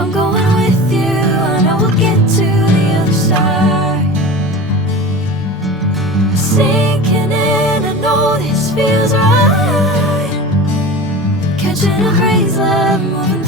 I'm going with you, I know we'll get to the other side. Sinking in, I know this feels right. Catching a breeze, love, moving